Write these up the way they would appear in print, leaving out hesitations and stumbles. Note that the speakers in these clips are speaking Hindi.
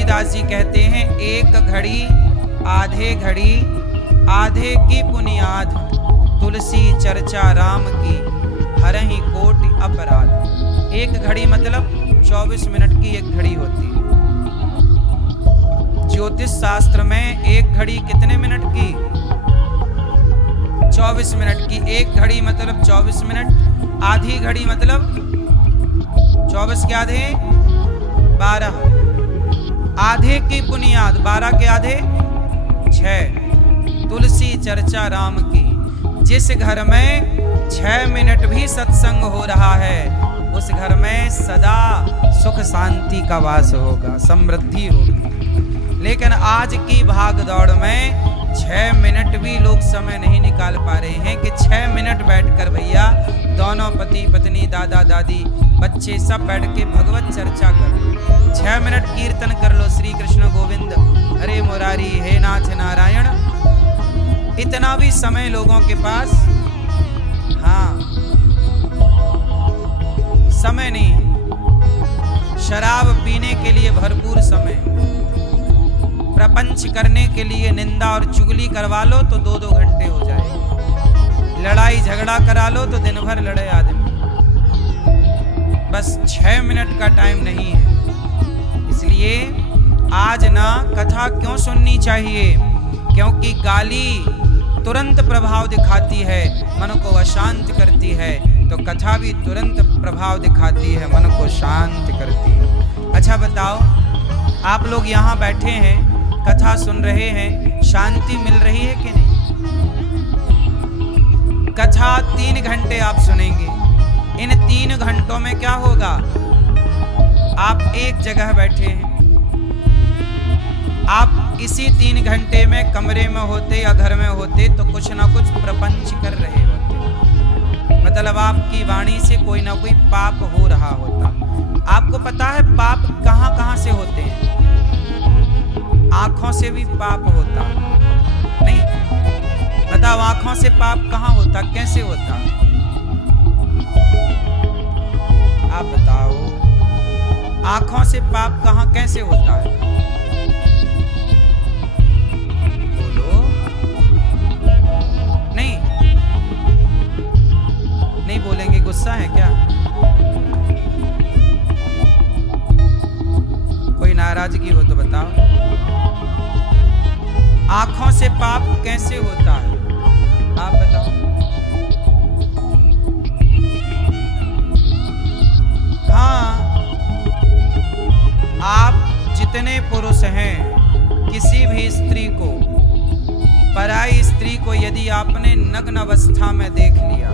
तुलसीदास जी कहते हैं, एक घड़ी आधे की पुनियाद, तुलसी चर्चा राम की हरहि कोटि अपराध। एक घड़ी मतलब 24 मिनट की एक घड़ी होती है। ज्योतिष शास्त्र में एक घड़ी कितने मिनट की? 24 मिनट की। एक घड़ी मतलब 24 मिनट, आधी घड़ी मतलब 24 के आधे 12, आधे की बुनियाद 12 के आधे 6। तुलसी चर्चा राम की। जिस घर में 6 मिनट भी सत्संग हो रहा है, उस घर में सदा सुख शांति का वास होगा, समृद्धि होगी। लेकिन आज की भाग दौड़ में 6 मिनट भी लोग समय नहीं निकाल पा रहे हैं कि 6 मिनट बैठकर भैया दोनों पति पत्नी, दादा दादी, बच्चे सब बैठ के भगवत चर्चा कर लो। 6 मिनट कीर्तन कर लो, श्री कृष्ण गोविंद हरे मुरारी हे नाथ नारायण। इतना भी समय लोगों के पास समय नहीं। शराब पीने के लिए भरपूर समय, प्रपंच करने के लिए निंदा और चुगली करवा लो तो 2-2 घंटे हो जाए, लड़ाई झगड़ा करा लो तो दिन भर लड़े आदमी। बस 6 मिनट का टाइम नहीं है। इसलिए आज ना कथा क्यों सुननी चाहिए? क्योंकि गाली तुरंत प्रभाव दिखाती है, मन को अशांत करती है, तो कथा भी तुरंत प्रभाव दिखाती है, मन को शांत करती है। अच्छा बताओ, आप लोग यहाँ बैठे हैं, कथा सुन रहे हैं, शांति मिल रही है कि नहीं? कथा 3 घंटे आप सुनेंगे। इन 3 घंटों में क्या होगा? आप एक जगह बैठे हैं, आप इसी 3 घंटे में कमरे में होते या घर में होते तो कुछ ना कुछ प्रपंच कर रहे होते। मतलब आपकी वाणी से कोई ना कोई पाप हो रहा होता। आपको पता है पाप कहाँ कहाँ से होते हैं? आंखों से भी पाप होता नहीं? बताओ, आंखों से पाप कहाँ होता, कैसे होता? आप बताओ, आंखों से पाप कहाँ कैसे होता है? बोलो। नहीं बोलेंगे, गुस्सा है क्या? कोई नाराजगी हो तो बताओ। आंखों से पाप कैसे होता है? आप बताओ। हाँ, आप जितने पुरुष हैं, किसी भी स्त्री को, पराई स्त्री को यदि आपने नग्न अवस्था में देख लिया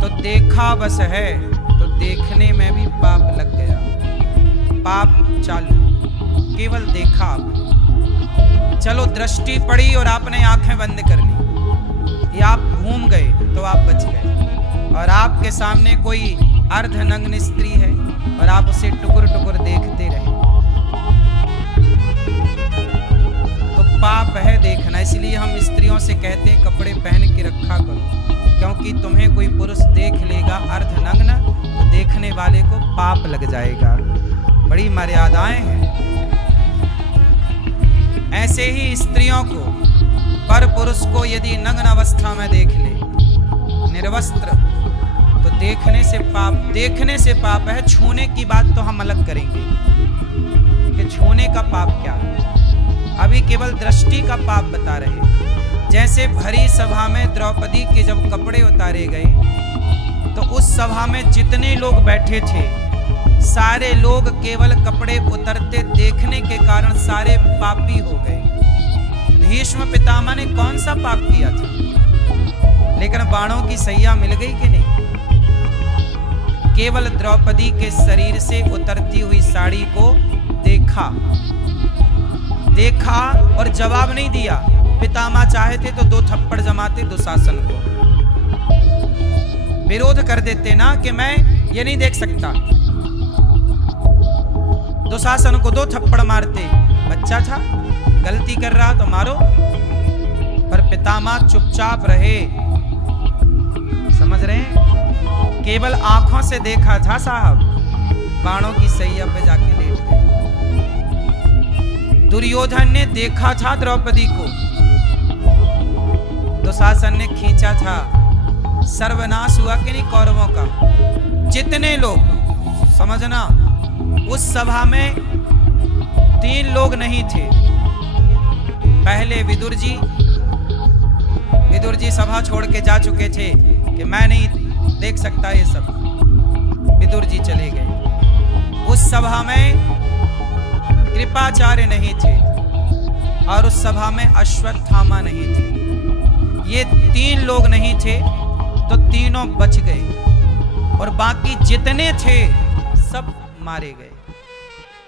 तो देखा बस है, तो देखने में भी पाप लग गया, पाप चालू। केवल देखा आपने, चलो दृष्टि पड़ी और आपने आंखें बंद कर ली, या आप घूम गए तो आप बच गए। और आपके सामने कोई अर्धनग्न स्त्री है और आप उसे टुकुर टुकुर देखते रहे, तो पाप है देखना। इसलिए हम स्त्रियों से कहते हैं कपड़े पहन के रखा करो, क्योंकि तुम्हें कोई पुरुष देख लेगा अर्धनग्न तो देखने वाले को पाप लग जाएगा। बड़ी मर्यादाएं हैं। ऐसे ही स्त्रियों को, पर पुरुष को यदि नग्न अवस्था में देख ले, निर्वस्त्र, तो देखने से पाप है। छूने की बात तो हम अलग करेंगे कि छूने का पाप क्या है। अभी केवल दृष्टि का पाप बता रहे। जैसे भरी सभा में द्रौपदी के जब कपड़े उतारे गए तो उस सभा में जितने लोग बैठे थे, सारे लोग केवल कपड़े उतरते देखने के कारण सारे पापी हो गए। भीष्म पितामह ने कौन सा पाप किया था? लेकिन बाणों की सैया मिल गई कि नहीं? केवल द्रौपदी के शरीर से उतरती हुई साड़ी को देखा और जवाब नहीं दिया। पितामह चाहते तो 2 थप्पड़ जमाते दुशासन को, विरोध कर देते ना कि मैं ये नहीं देख सकता। दुशासन को 2 थप्पड़ मारते, बच्चा था, गलती कर रहा तो मारो। पर पितामह चुपचाप रहे। समझ रहे हैं? केवल आंखों से देखा था साहब, बाणों की सैया पे जाके लेट गए। दुर्योधन ने देखा था द्रौपदी को, दुशासन ने खींचा था, सर्वनाश हुआ कि नहीं कौरवों का। जितने लोग, समझना, उस सभा में 3 लोग नहीं थे। पहले विदुर जी सभा छोड़ के जा चुके थे कि मैं नहीं देख सकता ये सब, विदुर जी चले गए। उस सभा में कृपाचार्य नहीं थे और उस सभा में अश्वत्थामा नहीं थे। ये 3 लोग नहीं थे तो तीनों बच गए और बाकी जितने थे सब मारे गए,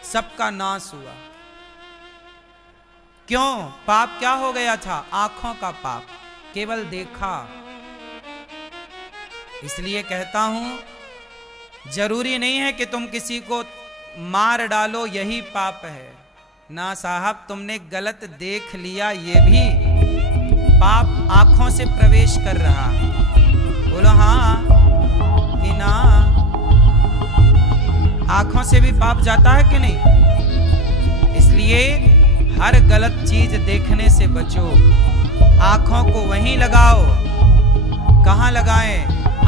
सबका नाश हुआ। क्यों? पाप क्या हो गया था? आंखों का पाप, केवल देखा। इसलिए कहता हूं, जरूरी नहीं है कि तुम किसी को मार डालो यही पाप है ना साहब। तुमने गलत देख लिया, ये भी पाप आंखों से प्रवेश कर रहा है। बोलो हाँ कि ना? आंखों से भी पाप जाता है कि नहीं? इसलिए हर गलत चीज देखने से बचो। आंखों को वहीं लगाओ। कहां लगाएं?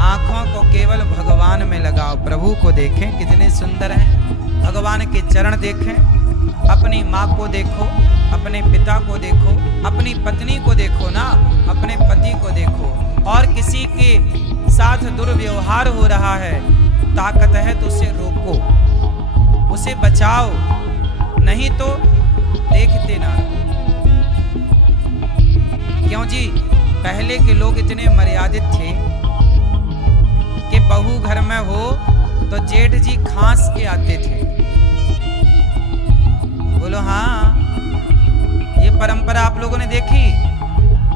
आंखों को केवल भगवान में लगाओ। प्रभु को देखें कितने सुंदर हैं, भगवान के चरण देखें, अपनी माँ को देखो, अपने पिता को देखो, अपनी पत्नी को देखो ना, अपने पति को देखो। और किसी के साथ दुर्व्यवहार हो रहा है, ताकत है तो उसे रोको, उसे बचाओ, नहीं तो देखते ना। क्यों जी? पहले के लोग इतने मर्यादित थे कि बहू घर में हो तो जेठ जी खांस के आते थे। बोलो हाँ, ये परंपरा आप लोगों ने देखी?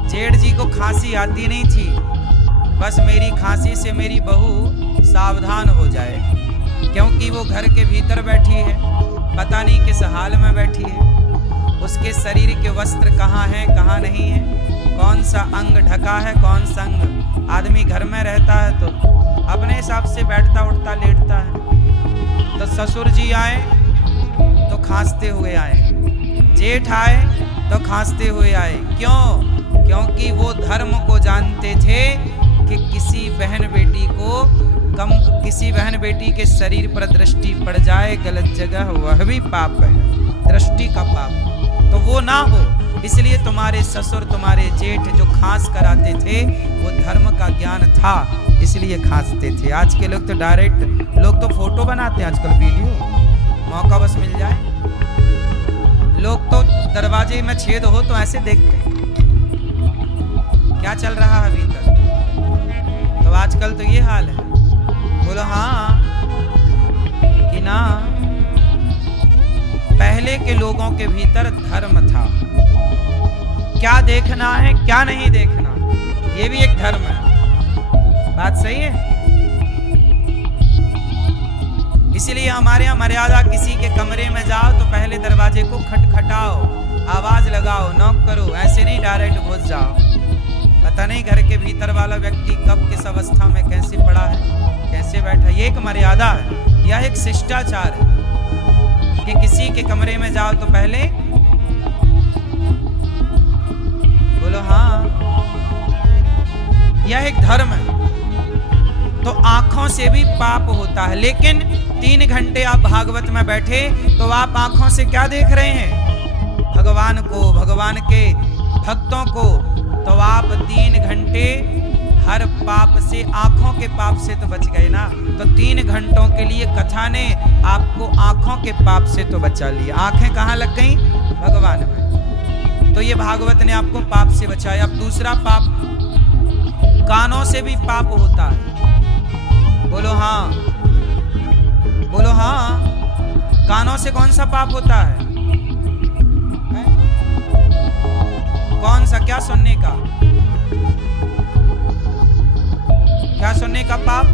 जेठ जी को खांसी आती नहीं थी, बस मेरी खांसी से मेरी बहू सावधान हो जाए, क्योंकि वो घर के भीतर बैठी है, पता नहीं किस हाल में बैठी है, उसके शरीर के वस्त्र कहाँ हैं कहाँ नहीं है, कौन सा अंग ढका है कौन सा अंग। आदमी घर में रहता है तो अपने हिसाब से बैठता उठता लेटता है। तो ससुर जी आए तो खांसते हुए आए, जेठ आए तो खांसते हुए आए। क्यों? क्योंकि वो धर्म को जानते थे कि किसी बहन बेटी के शरीर पर दृष्टि पड़ जाए गलत जगह, वह भी पाप है, दृष्टि का पाप, तो वो ना हो। इसलिए तुम्हारे ससुर तुम्हारे जेठ जो खांस कराते थे वो धर्म का ज्ञान था, इसलिए खांसते थे। आज के लोग तो डायरेक्ट, लोग तो फोटो बनाते हैं आजकल, वीडियो, मौका बस मिल जाए। लोग तो दरवाजे में छेद हो तो ऐसे देखते हैं क्या चल रहा है भीतर। तो आजकल तो ये हाल है। बोलो हाँ कि ना? पहले के लोगों के भीतर धर्म था, क्या देखना है क्या नहीं देखना, ये भी एक धर्म है। बात सही है? इसलिए हमारे यहाँ मर्यादा, किसी के कमरे में जाओ तो पहले दरवाजे को खटखटाओ, आवाज लगाओ, नॉक करो, ऐसे नहीं डायरेक्ट घुस जाओ। पता नहीं घर के भीतर वाला व्यक्ति कब किस अवस्था में कैसे पड़ा है, कैसे बैठा। ये एक मर्यादा है, यह एक शिष्टाचार है कि किसी के कमरे में जाओ तो पहले, बोलो हाँ, यह एक धर्म है। तो आंखों से भी पाप होता है, लेकिन 3 घंटे आप भागवत में बैठे तो आप आंखों से क्या देख रहे हैं? भगवान को, भगवान के भक्तों को। तो आप 3 घंटे हर पाप से, आंखों के पाप से तो बच गए ना। तो 3 घंटों के लिए कथा ने आपको आंखों के पाप से तो बचा लिया। आंखें कहाँ लग गई? भगवान में। तो ये भागवत ने आपको पाप से बचाया। अब दूसरा पाप, कानों से भी पाप होता है। बोलो हाँ, बोलो हाँ। कानों से कौन सा पाप होता है? कौन सा? क्या सुनने का? क्या सुनने का पाप?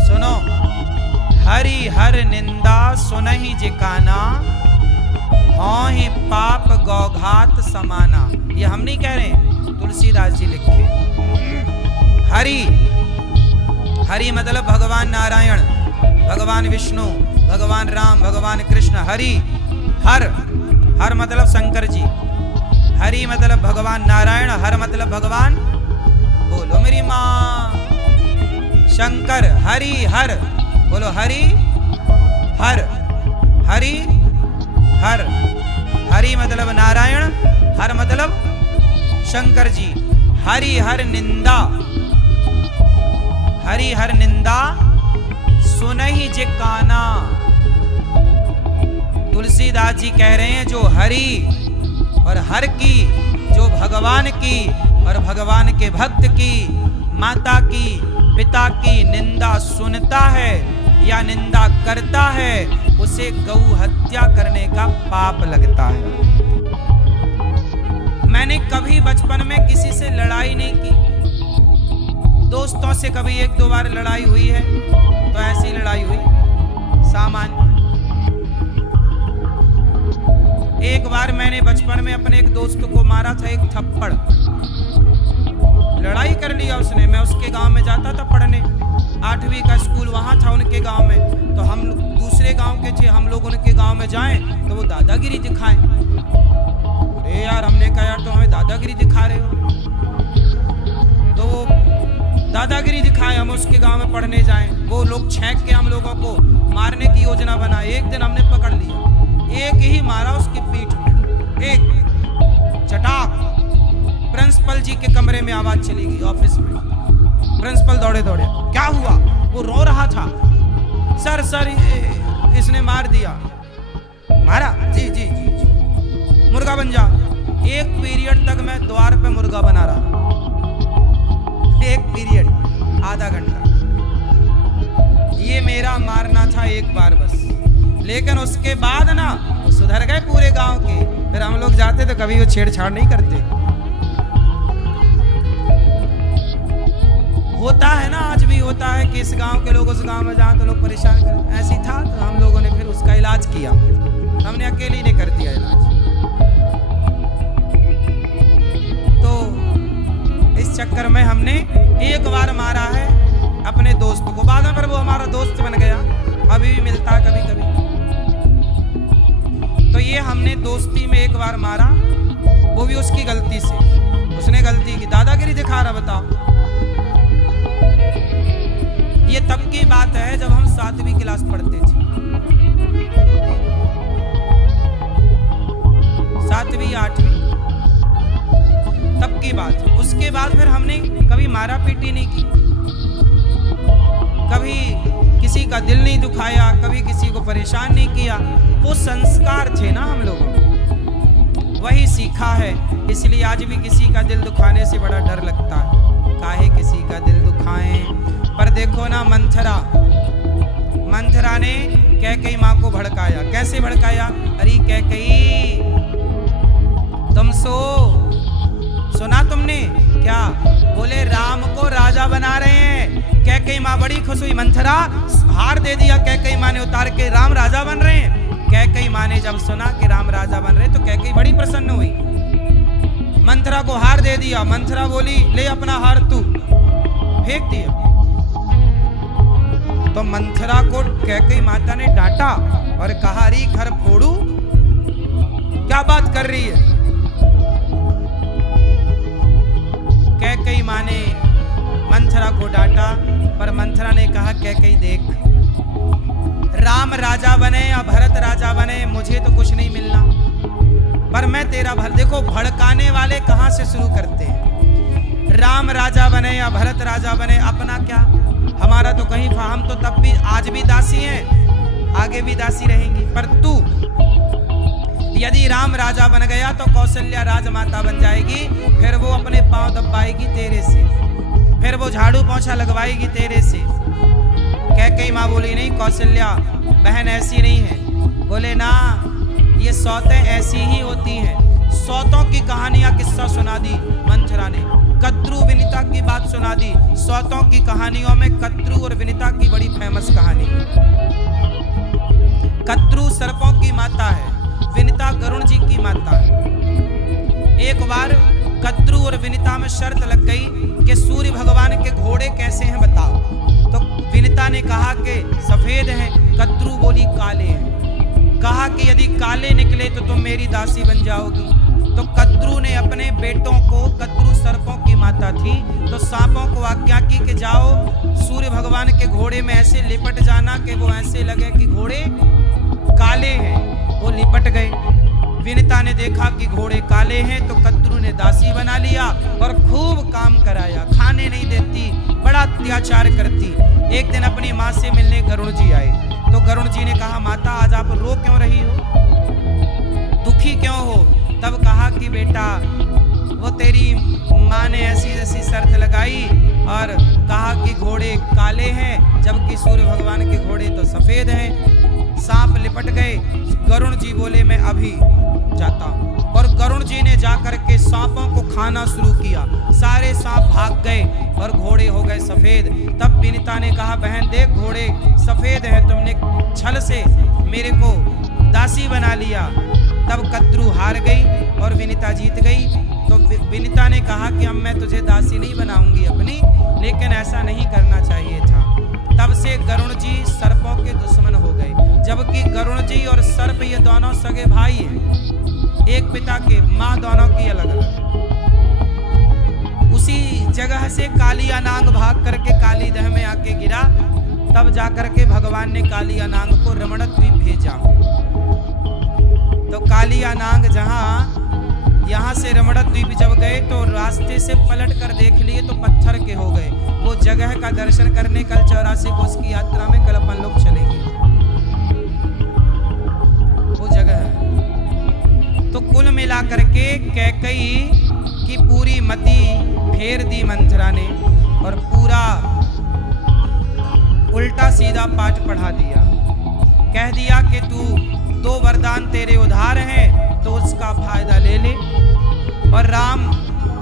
सुनो, हरि हर निंदा सुनहि जिकाना, हाँ ही पाप गौघात समाना। ये हम नहीं कह रहे, तुलसीदास जी लिखे। हरि, हरि मतलब भगवान नारायण, भगवान भगवान विष्णु, भगवान राम, भगवान कृष्ण। हरि हर, हर मतलब शंकर जी, हरि मतलब भगवान नारायण, हर मतलब भगवान, बोलो मेरी माँ, शंकर। हरि हर, बोलो हरि हर, हरि हर। हरि मतलब नारायण, हर मतलब शंकर जी। हरि हर निंदा, हरि हर निंदा सुनहि जे काना। तुलसीदास जी कह रहे हैं जो हरि और हर की, जो भगवान की और भगवान के भक्त की, माता की, पिता की निंदा सुनता है या निंदा करता है, उसे गौ हत्या करने का पाप लगता है। मैंने कभी बचपन में किसी से लड़ाई नहीं की, दोस्तों से कभी एक दो बार लड़ाई हुई है, तो ऐसी लड़ाई हुई सामान्य। एक बार मैंने बचपन में अपने एक दोस्त को मारा था एक थप्पड़, लड़ाई कर लिया उसने। मैं उसके गांव में जाता था पढ़ने, 8वीं का स्कूल वहां था उनके गांव में, तो हम दूसरे गांव के थे, हम लोग उनके गांव में जाएं तो वो दादागिरी दिखाएं। अरे यार, हमने कहा यार तो हमें दादागिरी दिखा रहे हो, तो वो दादागिरी दिखाए, हम उसके गांव में पढ़ने जाएं। वो लोग छेंक के हम लोगों को मारने की योजना बनाए। एक दिन हमने पकड़ लिया, एक ही मारा उसकी पीठ में, एक चटाक। प्रिंसिपल जी के कमरे में आवाज चली गई, ऑफिस में। प्रिंसिपल दौड़े दौड़े, क्या हुआ? वो रो रहा था, सर सर इसने मार दिया। मारा? जी जी जी जी, मुर्गा बन जा। एक पीरियड तक मैं द्वार पे मुर्गा बना रहा, एक पीरियड, आधा घंटा। ये मेरा मारना था एक बार बस, लेकिन उसके बाद ना सुधर गए पूरे गांव के। फिर हम लोग जाते तो कभी वो छेड़छाड़ नहीं करते। होता है ना, आज भी होता है कि इस गांव के लोग उस गांव में जाएं तो लोग परेशान करें। ऐसी था तो हम लोगों ने फिर उसका इलाज किया, हमने अकेले नहीं कर दिया इलाज। तो इस चक्कर में हमने एक बार मारा है अपने दोस्त को, बाद में पर वो हमारा दोस्त बन गया, अभी भी मिलता है कभी कभी। तो ये हमने दोस्ती में एक बार मारा, वो भी उसकी गलती से, उसने गलती की, दादागिरी दिखा रहा। बताओ, ये तब की बात है जब हम 7वीं क्लास पढ़ते थे, 7वीं 8वीं, तब की बात। उसके बाद फिर हमने कभी मारा पीटी नहीं की, कभी किसी का दिल नहीं दुखाया, कभी किसी को परेशान नहीं किया। वो संस्कार थे ना हम लोगों को, वही सीखा है। इसलिए आज भी किसी का दिल दुखाने से बड़ा डर लगता है, काहे किसी का दिल दुखाएं। पर देखो ना, मंथरा ने कैकेयी माँ को भड़काया। कैसे भड़काया? अरे कैकेयी, तुम सुना तुमने क्या? बोले राम को राजा बना रहे हैं। कैकेयी माँ बड़ी खुश हुई, मंथरा हार दे दिया कैकेयी माँ ने उतार के, राम राजा बन रहे हैं। कैकेयी माँ ने जब सुना कि राम राजा बन रहे तो कैकेयी बड़ी प्रसन्न हुई, मंथरा को हार दे दिया। मंथरा बोली ले अपना हार तू, फेंक दिया। तो मंथरा को कैकेयी माता ने डांटा और कहा, री घर फोड़ू, क्या बात कर रही है? कैकेयी माँ ने मंथरा को डांटा, पर मंथरा ने कहा, कैकेयी देख, राम राजा बने या भरत राजा बने, मुझे तो कुछ नहीं मिलना, पर मैं तेरा देखो भड़काने वाले कहां से शुरू करते हैं। राम राजा बने या भरत राजा बने, अपना क्या, हमारा तो कहीं, हम तो तब भी, आज भी दासी हैं, आगे भी दासी रहेंगी। पर तू यदि राम राजा बन गया तो कौशल्या राजमाता बन जाएगी, फिर वो अपने पांव दबाएगी तेरे से, फिर वो झाड़ू पोंछा लगवाएगी तेरे से। कैकेयी माँ बोली, नहीं कौशल्या बहन ऐसी नहीं है। बोले ना, ये सौतें ऐसी ही होती हैं। सौतों की कहानियां, किस्सा सुना दी मंथरा ने, कद्रू विनीता की बात सुना दी। सौतों की कहानियों में कद्रू और विनीता की बड़ी फेमस कहानी। कद्रू सर्पों की माता है, विनीता गरुण जी की माता है। एक बार कद्रू और विनीता में शर्त लग गई कि सूर्य भगवान के घोड़े कैसे हैं बताओ। तो विनीता ने कहा कि सफेद हैं, कद्रू बोली काले हैं। कहा कि यदि काले निकले तो तुम मेरी दासी बन जाओगी। तो कद्रू ने अपने बेटों को, कद्रू सर्पों की माता थी, तो सांपों को आज्ञा की कि जाओ सूर्य भगवान के घोड़े में ऐसे लिपट जाना कि वो ऐसे लगे कि घोड़े काले हैं। वो लिपट गए। विनिता ने देखा कि घोड़े काले हैं तो कद्रू ने दासी बना लिया और खूब काम कराया, खाने नहीं देती, बड़ा अत्याचार करती। एक दिन अपनी माँ से मिलने गरुड़ जी आए तो गरुड़ जी ने कहा, माता आज आप रो क्यों रही हो, दुखी क्यों हो? तब कहा कि बेटा वो तेरी माँ ने ऐसी ऐसी शर्त लगाई और कहा कि घोड़े काले हैं जबकि सूर्य भगवान के घोड़े तो सफेद हैं। सांप लिपट गए। गरुड़ जी बोले मैं अभी जाता हूँ, और गरुड़ जी ने जाकर के सांपों को खाना शुरू किया। सारे सांप भाग गए और घोड़े हो गए सफेद। तब विनिता ने कहा, बहन देख घोड़े सफेद हैं, तुमने छल से मेरे को दासी बना लिया। तब कद्रू हार गई और विनिता जीत गई। तो विनिता ने कहा कि अब मैं तुझे दासी नहीं बनाऊंगी अपनी, लेकिन ऐसा नहीं करना चाहिए था। तब से गरुड़ जी सर्पों के दुश्मन हो गए, जबकि गरुड़ जी और सर्प ये दोनों सगे भाई हैं, एक पिता के, माँ दोनों की अलग अलग। उसी जगह से कालिया नाग भाग करके काली दह में आके गिरा। तब जाकर के भगवान ने कालिया नाग को रमण द्वीप भेजा। तो कालिया नाग यहाँ से रमण द्वीप जब गए तो रास्ते से पलट कर देख लिए तो पत्थर के हो गए। वो जगह का दर्शन करने कल 84 कोस की यात्रा में कल अपन लोग चलेंगे, वो जगह है। तो कुल मिलाकर के कैकई की पूरी मति फेर दी मंथरा ने और पूरा उल्टा सीधा पाठ पढ़ा दिया। कह दिया कि तू 2 वरदान तेरे उधार हैं तो उसका फायदा ले ले, और राम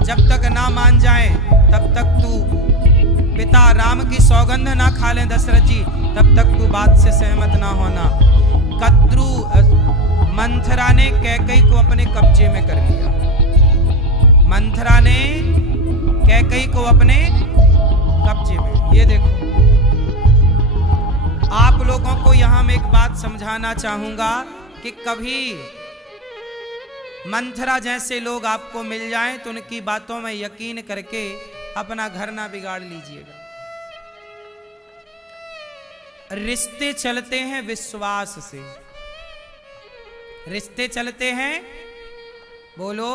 जब तक ना मान जाए तब तक तू, पिता राम की सौगंध ना खा लें दशरथ जी, तब तक तू बात से सहमत ना होना। कद्रू मंथरा ने कैकई को अपने कब्जे में कर लिया। मंथरा ने कैकई को अपने कब्जे में। ये देखो, आप लोगों को यहां मैं एक बात समझाना चाहूंगा कि कभी मंथरा जैसे लोग आपको मिल जाएं तो उनकी बातों में यकीन करके अपना घर ना बिगाड़ लीजिएगा। रिश्ते चलते हैं विश्वास से, रिश्ते चलते हैं, बोलो,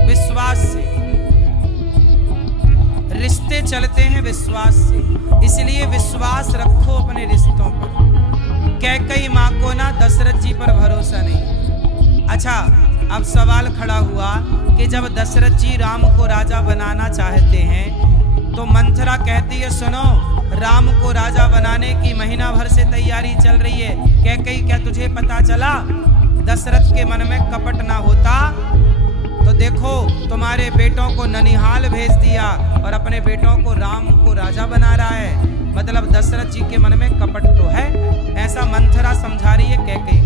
विश्वास से। रिश्ते चलते हैं विश्वास से, इसलिए विश्वास रखो अपने रिश्तों पर। कैकई माँ को ना दशरथ जी पर भरोसा नहीं। अच्छा, अब सवाल खड़ा हुआ कि जब दशरथ जी राम को राजा बनाना चाहते हैं तो मंथरा कहती है, सुनो, राम को राजा बनाने की महीना भर से तैयारी चल रही है। कैकई क्या तुझे पता चला? दशरथ के मन में कपट ना होता तो देखो तुम्हारे बेटों को ननिहाल भेज दिया और अपने बेटों को राम को राजा बना रहा है। मतलब दशरथ जी के मन में कपट तो है। ऐसा मंथरा समझा रही है कैकई,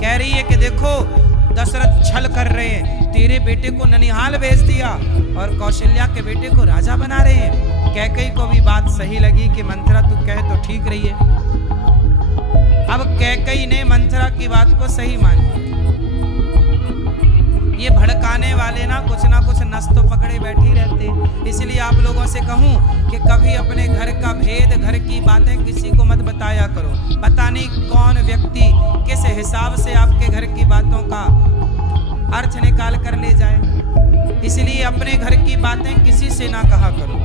कह रही है कि देखो दशरथ छल कर रहे हैं, तेरे बेटे को ननिहाल भेज दिया और कौशल्या के बेटे को राजा बना रहे हैं। कैकई को भी बात सही लगी कि मंथरा तू कहे तो ठीक रही है। अब कैकई ने मंथरा की बात को सही मान लिया। ये भड़काने वाले ना कुछ नस तो पकड़े बैठी रहते। इसलिए आप लोगों से कहूं कि कभी अपने घर का भेद, घर की बातें किसी को मत बताया करो। पता नहीं कौन व्यक्ति किस हिसाब से आपके घर की बातों का अर्थ निकाल कर ले जाए। इसलिए अपने घर की बातें किसी से ना कहा करो।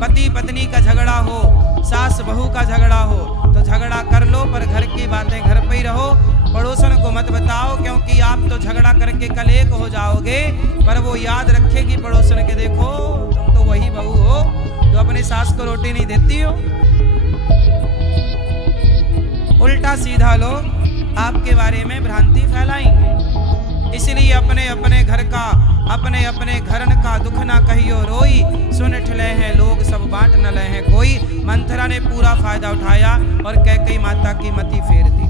पति पत्नी का झगड़ा हो, सास बहू का झगड़ा हो तो झगड़ा कर लो, पर घर की बातें घर पे ही रहो। पड़ोसन को मत बताओ, क्योंकि आप तो झगड़ा करके कल एक हो जाओगे, पर वो याद रखेगी पड़ोसन के, देखो तुम तो वही बहू हो जो अपनी सास को रोटी नहीं देती हो। उल्टा सीधा लोग आपके बारे में भ्रांति फैलाएंगे। इसलिए अपने अपने घर का, अपने अपने घरन का दुख ना कहियो रोई, सुन ठले हैं लोग सब बांट न ले हैं कोई। मंथरा ने पूरा फायदा उठाया और कैकई माता की मति फेर दी।